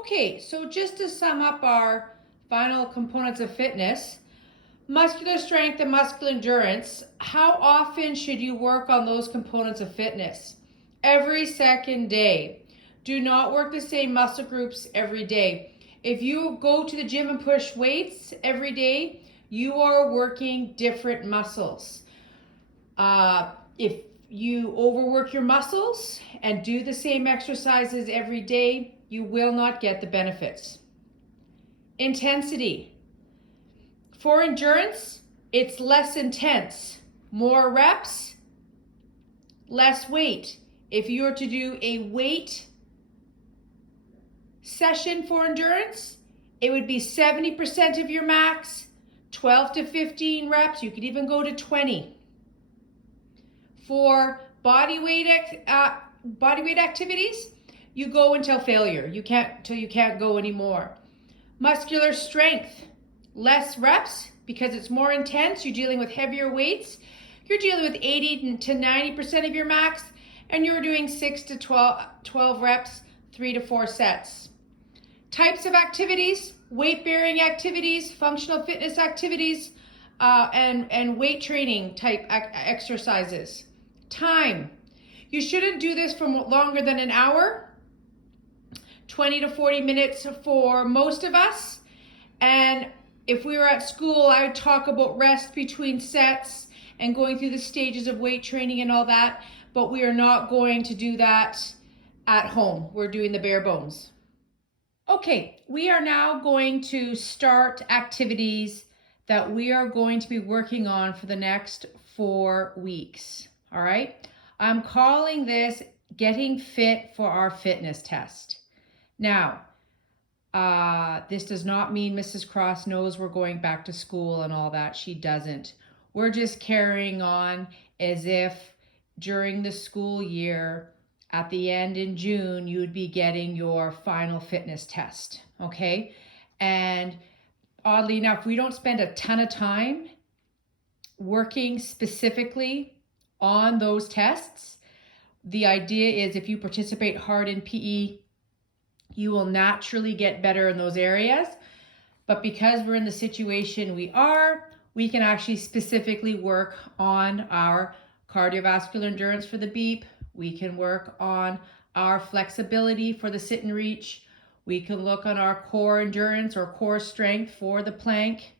Okay, so just to sum up our final components of fitness, muscular strength and muscular endurance, how often should you work on those components of fitness? Every second day. Do not work the same muscle groups every day. If you go to the gym and push weights every day, you are working different muscles. If you overwork your muscles and do the same exercises every day, you will not get the benefits. Intensity. For endurance, it's less intense. More reps, less weight. If you were to do a weight session for endurance, it would be 70% of your max, 12 to 15 reps. You could even go to 20. For body weight activities, you go until failure. You can't go anymore. Muscular strength, less reps because it's more intense. You're dealing with heavier weights. You're dealing with 80 to 90% of your max, and you're doing 6 to 12 reps, 3 to 4 sets. Types of activities: weight-bearing activities, functional fitness activities, and weight training type exercises. Time. You shouldn't do this for longer than an hour, 20 to 40 minutes for most of us. And if we were at school, I would talk about rest between sets and going through the stages of weight training and all that, but we are not going to do that at home. We're doing the bare bones. Okay, we are now going to start activities that we are going to be working on for the next 4 weeks. All right, I'm calling this getting fit for our fitness test. Now, this does not mean Mrs. Cross knows we're going back to school and all that. She doesn't. We're just carrying on as if during the school year, at the end in June, you would be getting your final fitness test, okay? And oddly enough, we don't spend a ton of time working specifically on those tests. The idea is if you participate hard in PE, you will naturally get better in those areas. But because we're in the situation we are, we can actually specifically work on our cardiovascular endurance for the beep. We can work on our flexibility for the sit and reach. We can look on our core endurance or core strength for the plank.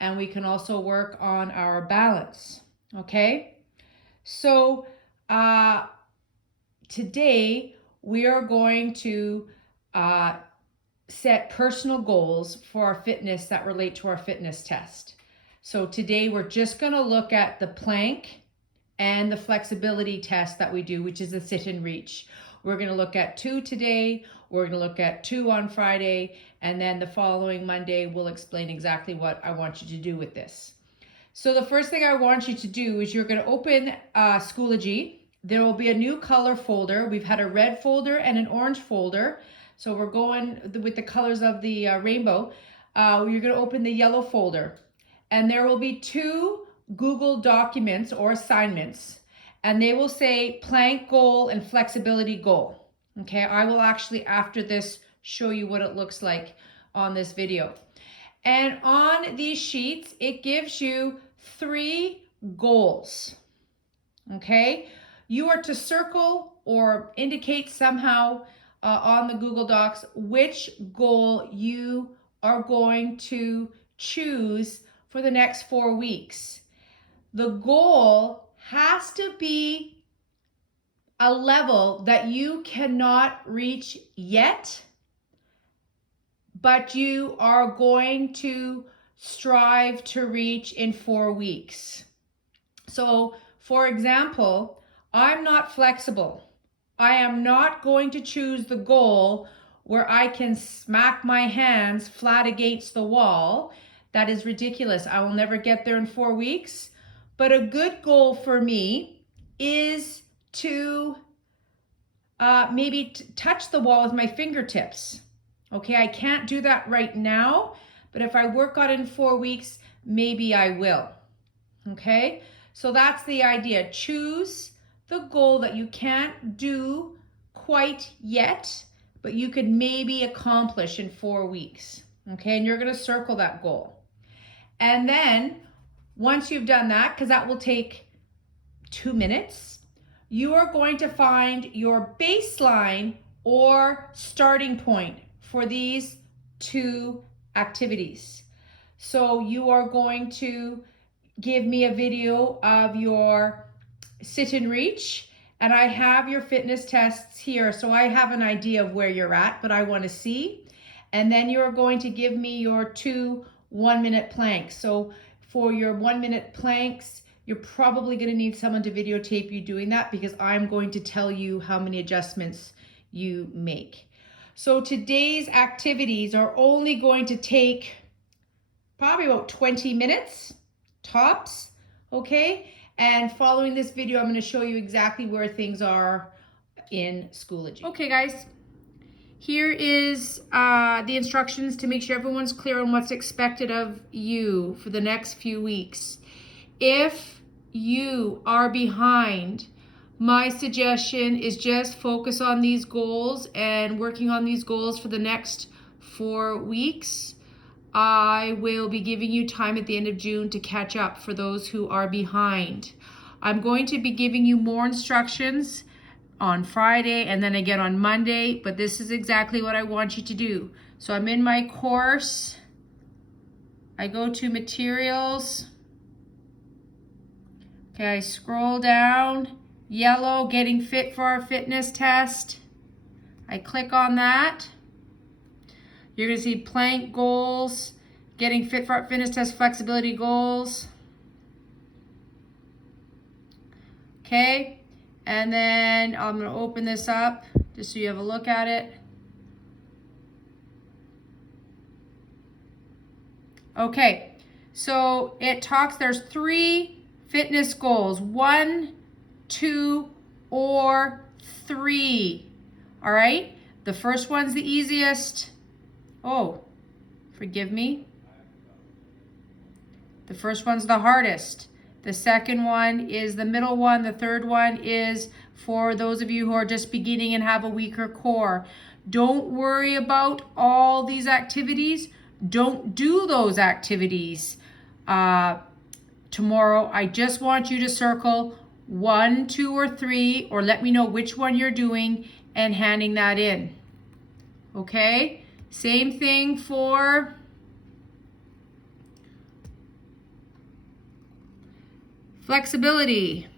And we can also work on our balance, okay? So today we are going to set personal goals for our fitness that relate to our fitness test. So today we're just going to look at the plank and the flexibility test that we do, which is the sit and reach. We're going to look at 2 today, we're going to look at 2 on Friday, and then the following Monday we'll explain exactly what I want you to do with this. So the first thing I want you to do is you're going to open Schoology. There will be a new color folder. We've had a red folder and an orange folder. So we're going with the colors of the rainbow. You're going to open the yellow folder. And there will be 2 Google documents or assignments. And they will say plank goal and flexibility goal. Okay, I will actually after this show you what it looks like on this video. And on these sheets, it gives you 3 goals. Okay, you are to circle or indicate somehow on the Google Docs which goal you are going to choose for the next 4 weeks. The goal has to be a level that you cannot reach yet, but you are going to strive to reach in 4 weeks. So, for example, I'm not flexible. I am not going to choose the goal where I can smack my hands flat against the wall. That is ridiculous. I will never get there in 4 weeks. But a good goal for me is to maybe touch the wall with my fingertips. Okay, I can't do that right now, but if I work on it in 4 weeks, maybe I will. Okay, so that's the idea. Choose the goal that you can't do quite yet, but you could maybe accomplish in 4 weeks. Okay, and you're going to circle that goal. And then once you've done that, because that will take 2 minutes, you are going to find your baseline or starting point for these 2 activities. So you are going to give me a video of your sit and reach, and I have your fitness tests here, so I have an idea of where you're at, but I want to see. And then you're going to give me your 2 1-minute planks. So for your 1-minute planks, you're probably going to need someone to videotape you doing that, because I'm going to tell you how many adjustments you make. So today's activities are only going to take probably about 20 minutes tops, okay? And following this video, I'm going to show you exactly where things are in Schoology. Okay, guys, here is the instructions to make sure everyone's clear on what's expected of you for the next few weeks. If you are behind, my suggestion is just focus on these goals and working on these goals for the next 4 weeks. I will be giving you time at the end of June to catch up for those who are behind. I'm going to be giving you more instructions on Friday and then again on Monday, but this is exactly what I want you to do. So I'm in my course. I go to materials. Okay, I scroll down, yellow, getting fit for our fitness test. I click on that. You're going to see plank goals, getting fit for our fitness test, flexibility goals. Okay, and then I'm going to open this up just so you have a look at it. Okay, so it talks, there's 3 fitness goals, 1, 2, or 3. All right, the first one's the easiest. Oh, forgive me. The first one's the hardest. The second one is the middle one. The third one is for those of you who are just beginning and have a weaker core. Don't worry about all these activities. Don't do those activities tomorrow. I just want you to circle 1, 2, or 3, or let me know which one you're doing and handing that in. Okay? Same thing for flexibility.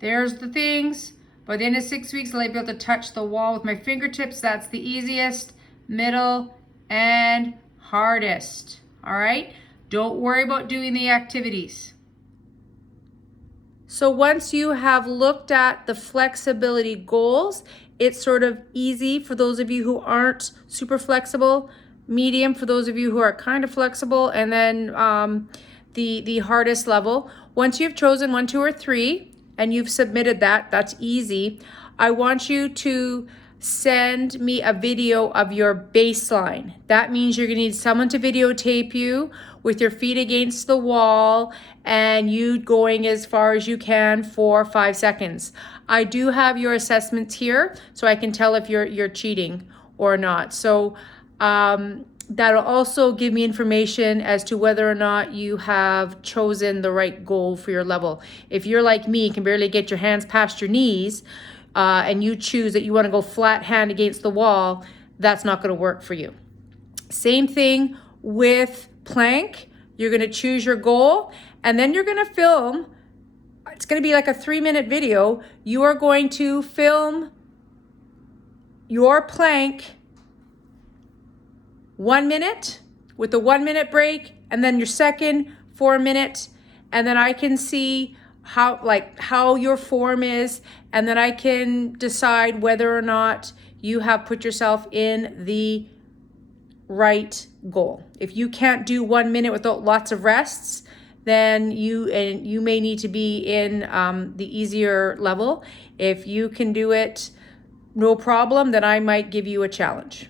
There's the things. By the end of 6 weeks, I'll be able to touch the wall with my fingertips. That's the easiest, middle, and hardest. All right? Don't worry about doing the activities. So once you have looked at the flexibility goals, it's sort of easy for those of you who aren't super flexible, medium for those of you who are kind of flexible, and then the hardest level. Once you've chosen 1, 2, or 3, and you've submitted that, that's easy. I want you to send me a video of your baseline. That means you're gonna need someone to videotape you with your feet against the wall and you going as far as you can for 5 seconds. I do have your assessments here, so I can tell if you're cheating or not. So that'll also give me information as to whether or not you have chosen the right goal for your level. If you're like me, can barely get your hands past your knees, and you choose that you want to go flat hand against the wall, that's not going to work for you. Same thing with plank. You're going to choose your goal, and then you're going to film. It's going to be like a 3-minute video. You are going to film your plank 1 minute with a 1-minute break, and then your second 4 minute, and then I can see how your form is, and then I can decide whether or not you have put yourself in the right goal. If you can't do 1 minute without lots of rests, then you may need to be in the easier level. If you can do it no problem, then I might give you a challenge.